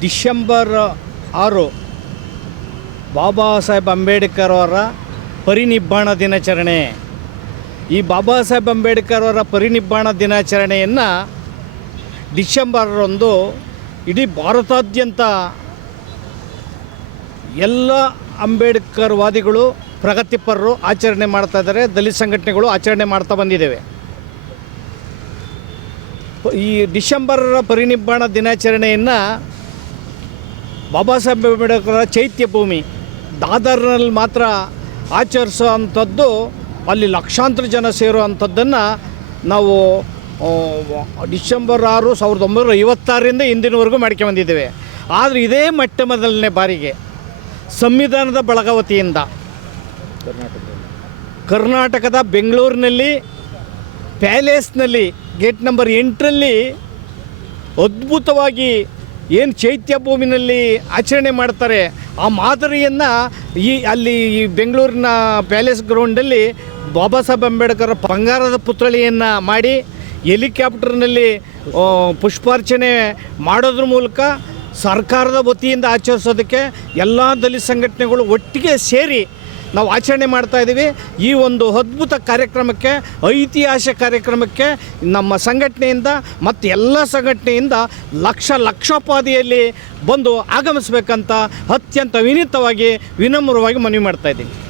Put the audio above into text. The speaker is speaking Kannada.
ಡಿಸೆಂಬರ್ ಆರು ಬಾಬಾ ಸಾಹೇಬ್ ಅಂಬೇಡ್ಕರ್ ಅವರ ಪರಿನಿಬ್ಬಾಣ ದಿನಾಚರಣೆ. ಈ ಬಾಬಾ ಸಾಹೇಬ್ ಅಂಬೇಡ್ಕರ್ ಅವರ ಪರಿನಿಬ್ಬಾಣ ದಿನಾಚರಣೆಯನ್ನು ಡಿಸೆಂಬರ್ ಒಂದು ಇಡೀ ಭಾರತಾದ್ಯಂತ ಎಲ್ಲ ಅಂಬೇಡ್ಕರ್ ವಾದಿಗಳು ಪ್ರಗತಿಪರರು ಆಚರಣೆ ಮಾಡ್ತಾ ಇದ್ದಾರೆ, ದಲಿತ ಸಂಘಟನೆಗಳು ಆಚರಣೆ ಮಾಡ್ತಾ ಬಂದಿದ್ದೇವೆ. ಈ ಡಿಸೆಂಬರ್ ಪರಿನಿಬ್ಬಾಣ ದಿನಾಚರಣೆಯನ್ನು ಬಾಬಾ ಸಾಹೇಬ್ ಅಂಬೇಡ್ಕರ್ ಚೈತ್ಯ ಭೂಮಿ, ದಾದರ್ನಲ್ಲಿ ಮಾತ್ರ ಆಚರಿಸೋ ಅಂಥದ್ದು ಅಲ್ಲಿ ಲಕ್ಷಾಂತರ ಜನ ಸೇರೋ ಅಂಥದ್ದನ್ನು ನಾವು ಡಿಸೆಂಬರ್ ಆರು ಸಾವಿರದ ಒಂಬೈನೂರ ಐವತ್ತಾರರಿಂದ ಇಂದಿನವರೆಗೂ ಮಾಡ್ಕೊಂಬಂದಿದ್ದೇವೆ ಆದರೆ ಇದೇ ಮೊಟ್ಟ ಮೊದಲನೇ ಬಾರಿಗೆ ಸಂವಿಧಾನದ ಬಳಗ ವತಿಯಿಂದ. ಕರ್ನಾಟಕದ ಬೆಂಗಳೂರಿನಲ್ಲಿ, ಪ್ಯಾಲೇಸ್ನಲ್ಲಿ, ಗೇಟ್ ನಂಬರ್ ಎಂಟರಲ್ಲಿ ಅದ್ಭುತವಾಗಿ ಏನು ಚೈತ್ಯ ಭೂಮಿನಲ್ಲಿ ಆಚರಣೆ ಮಾಡ್ತಾರೆ, ಆ ಮಾದರಿಯನ್ನು ಈ ಅಲ್ಲಿ ಈ ಬೆಂಗಳೂರಿನ ಪ್ಯಾಲೇಸ್ ಗ್ರೌಂಡಲ್ಲಿ ಬಾಬಾ ಸಾಹೇಬ್ ಅಂಬೇಡ್ಕರ್ ಬಂಗಾರದ ಪುತ್ಥಳಿಯನ್ನು ಮಾಡಿ ಹೆಲಿಕಾಪ್ಟರ್ನಲ್ಲಿ ಪುಷ್ಪಾರ್ಚನೆ ಮಾಡೋದ್ರ ಮೂಲಕ ಸರ್ಕಾರದ ವತಿಯಿಂದ ಆಚರಿಸೋದಕ್ಕೆ ಎಲ್ಲ ದಲಿತ ಸಂಘಟನೆಗಳು ಒಟ್ಟಿಗೆ ಸೇರಿ ನಾವು ಆಚರಣೆ ಮಾಡ್ತಾ ಇದ್ದೀವಿ. ಈ ಒಂದು ಅದ್ಭುತ ಕಾರ್ಯಕ್ರಮಕ್ಕೆ, ಐತಿಹಾಸಿಕ ಕಾರ್ಯಕ್ರಮಕ್ಕೆ ನಮ್ಮ ಸಂಘಟನೆಯಿಂದ ಮತ್ತು ಎಲ್ಲ ಸಂಘಟನೆಯಿಂದ ಲಕ್ಷ ಲಕ್ಷೋಪಾದಿಯಲ್ಲಿ ಬಂದು ಆಗಮಿಸಬೇಕಂತ ಅತ್ಯಂತ ವಿನೀತವಾಗಿ, ವಿನಮ್ರವಾಗಿ ಮನವಿ ಮಾಡ್ತಾ ಇದ್ದೀನಿ